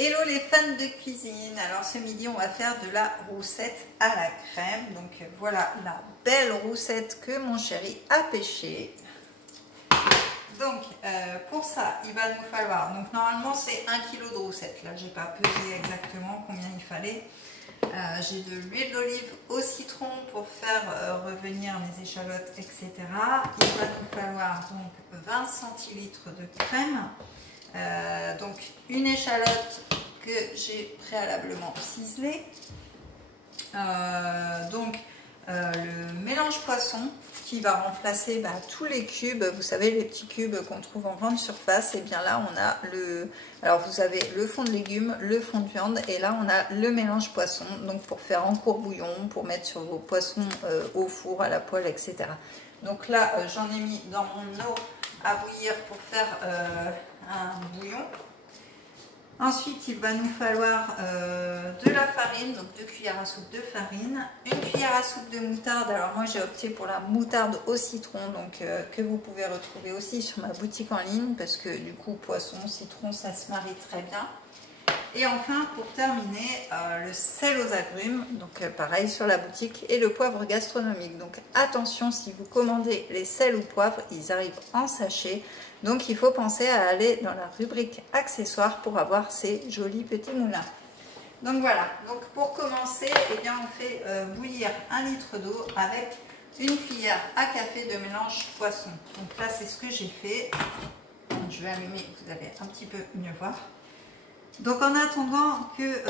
Hello les fans de cuisine, alors ce midi on va faire de la roussette à la crème. Donc voilà la belle roussette que mon chéri a pêchée. Donc pour ça il va nous falloir, donc normalement c'est 1 kg de roussette, là j'ai pas pesé exactement combien il fallait. J'ai de l'huile d'olive au citron pour faire revenir mes échalotes, etc. Il va nous falloir donc 20 centilitres de crème. Donc une échalote que j'ai préalablement ciselée, le mélange poisson qui va remplacer tous les cubes, vous savez les petits cubes qu'on trouve en grande surface. Et bien là on a alors vous avez le fond de légumes, le fond de viande, et là on a le mélange poisson, donc pour faire en court-bouillon, pour mettre sur vos poissons au four, à la poêle, etc. Donc là j'en ai mis dans mon eau à bouillir pour faire un bouillon. Ensuite il va nous falloir de la farine, donc 2 cuillères à soupe de farine, 1 cuillère à soupe de moutarde. Alors moi j'ai opté pour la moutarde au citron, donc que vous pouvez retrouver aussi sur ma boutique en ligne, parce que du coup poisson, citron ça se marie très bien. Et enfin pour terminer le sel aux agrumes, donc pareil sur la boutique, et le poivre gastronomique. Donc attention, si vous commandez les sels ou poivres, ils arrivent en sachet, donc il faut penser à aller dans la rubrique accessoires pour avoir ces jolis petits moulins. Donc voilà, donc pour commencer, eh bien on fait bouillir 1 litre d'eau avec 1 cuillère à café de mélange poisson. Donc là c'est ce que j'ai fait. Donc, je vais allumer, vous allez un petit peu mieux voir. Donc en attendant que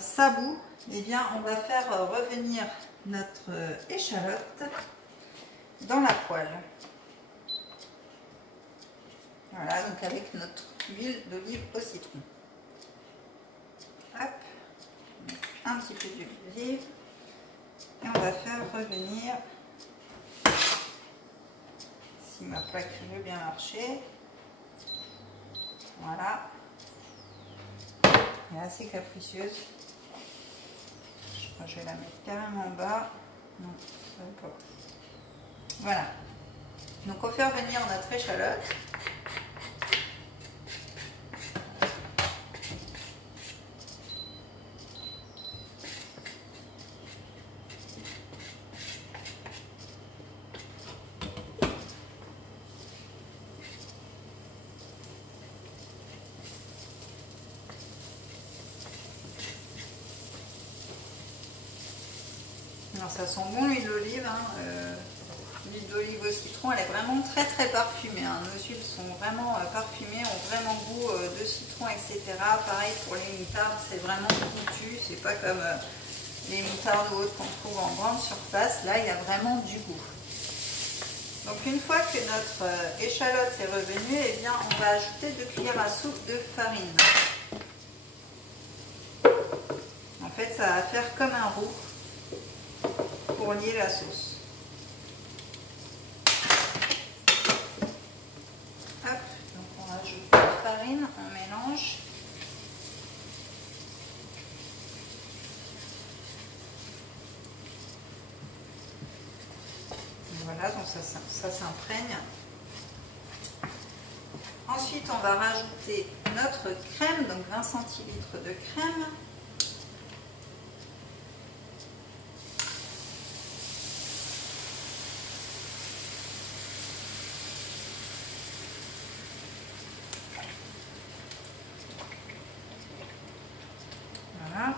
ça bout, eh bien on va faire revenir notre échalote dans la poêle. Voilà, donc avec notre huile d'olive au citron. Hop, un petit peu d'huile d'olive et on va faire revenir, si ma plaque veut bien marcher, voilà. Elle est assez capricieuse. Je crois que je vais la mettre carrément en bas. Non, ça va pas. Voilà. Donc on fait revenir notre échalote. Alors ça sent bon l'huile d'olive, l'huile d'olive au citron, elle est vraiment très très parfumée. Nos huiles sont vraiment parfumées, ont vraiment goût de citron, etc. Pareil pour les moutardes, c'est vraiment goûtu, c'est pas comme les moutardes ou autres qu'on trouve en grande surface. Là il y a vraiment du goût. Donc une fois que notre échalote est revenue, eh bien on va ajouter 2 cuillères à soupe de farine. En fait ça va faire comme un roux pour lier la sauce. Hop, donc on rajoute la farine, on mélange. Voilà, donc ça s'imprègne. Ensuite, on va rajouter notre crème, donc 20 centilitres de crème. Voilà.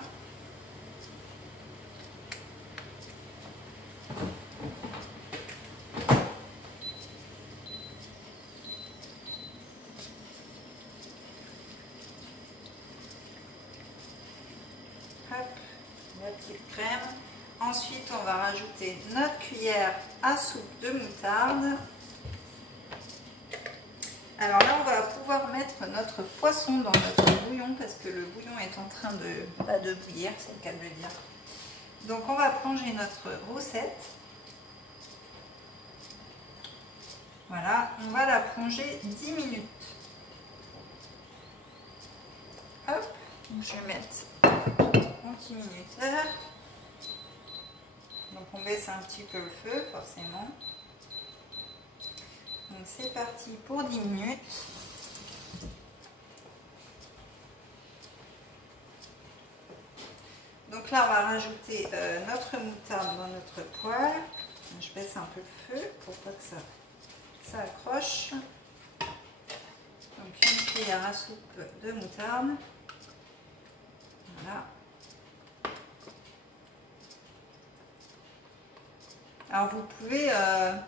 Hop, la petite crème. Ensuite, on va rajouter notre cuillère à soupe de moutarde. Alors là, on va pouvoir mettre notre poisson dans notre bouillon parce que le bouillon est en train de bouillir, c'est le cas de le dire. Donc on va plonger notre roussette. Voilà, on va la plonger 10 minutes. Hop, donc je vais mettre mon petit minuteur. Donc on baisse un petit peu le feu, forcément. Donc c'est parti pour 10 minutes. Donc là, on va rajouter notre moutarde dans notre poêle. Je baisse un peu le feu pour pas que ça accroche. Donc une cuillère à soupe de moutarde. Voilà. Alors vous pouvez, à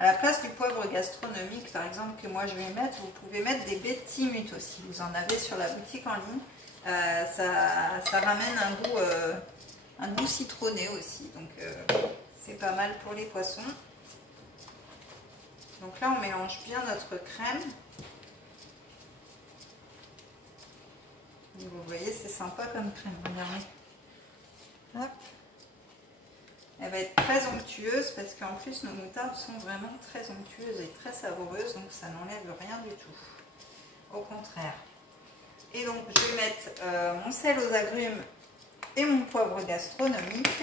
la place du poivre gastronomique par exemple que moi je vais mettre, vous pouvez mettre des baies de Timut aussi. Vous en avez sur la boutique en ligne. Ça ramène un goût citronné aussi. Donc c'est pas mal pour les poissons. Donc là on mélange bien notre crème. Et vous voyez, c'est sympa comme crème, regardez. Hop. Elle va être très onctueuse parce qu'en plus nos moutardes sont vraiment très onctueuses et très savoureuses, donc ça n'enlève rien du tout. Au contraire. Et donc je vais mettre mon sel aux agrumes et mon poivre gastronomique.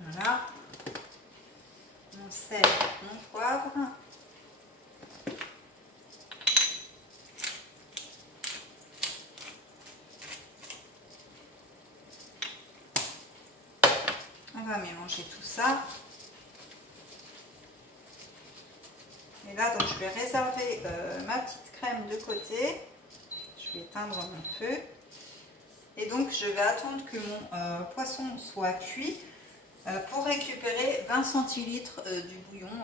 Voilà. Mon sel, mon poivre. On va mélanger tout ça. Et là, donc, je vais réserver ma petite crème de côté. Je vais éteindre mon feu. Et donc, je vais attendre que mon poisson soit cuit pour récupérer 20 centilitres du bouillon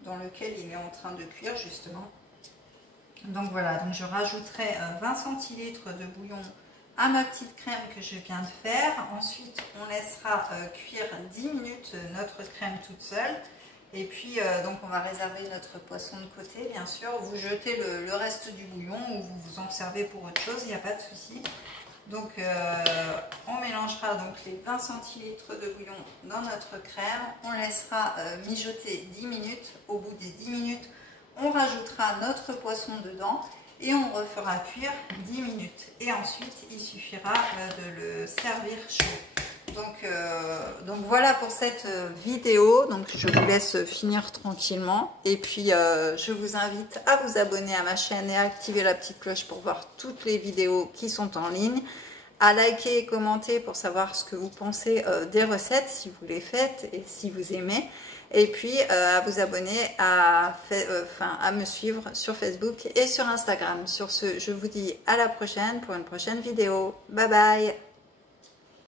dans lequel il est en train de cuire, justement. Donc, voilà. Donc, je rajouterai 20 centilitres de bouillon à ma petite crème que je viens de faire. Ensuite, on laissera cuire 10 minutes notre crème toute seule. Et puis, donc on va réserver notre poisson de côté, bien sûr. Vous jetez le reste du bouillon ou vous vous en servez pour autre chose, il n'y a pas de souci. Donc, on mélangera donc les 20 centilitres de bouillon dans notre crème. On laissera mijoter 10 minutes. Au bout des 10 minutes, on rajoutera notre poisson dedans. Et on refera cuire 10 minutes. Et ensuite, il suffira de le servir chaud. Donc voilà pour cette vidéo. Donc je vous laisse finir tranquillement. Et puis je vous invite à vous abonner à ma chaîne et à activer la petite cloche pour voir toutes les vidéos qui sont en ligne. À liker et commenter pour savoir ce que vous pensez des recettes, si vous les faites et si vous aimez. Et puis à vous abonner, à me suivre sur Facebook et sur Instagram. Sur ce, je vous dis à la prochaine pour une prochaine vidéo. Bye bye!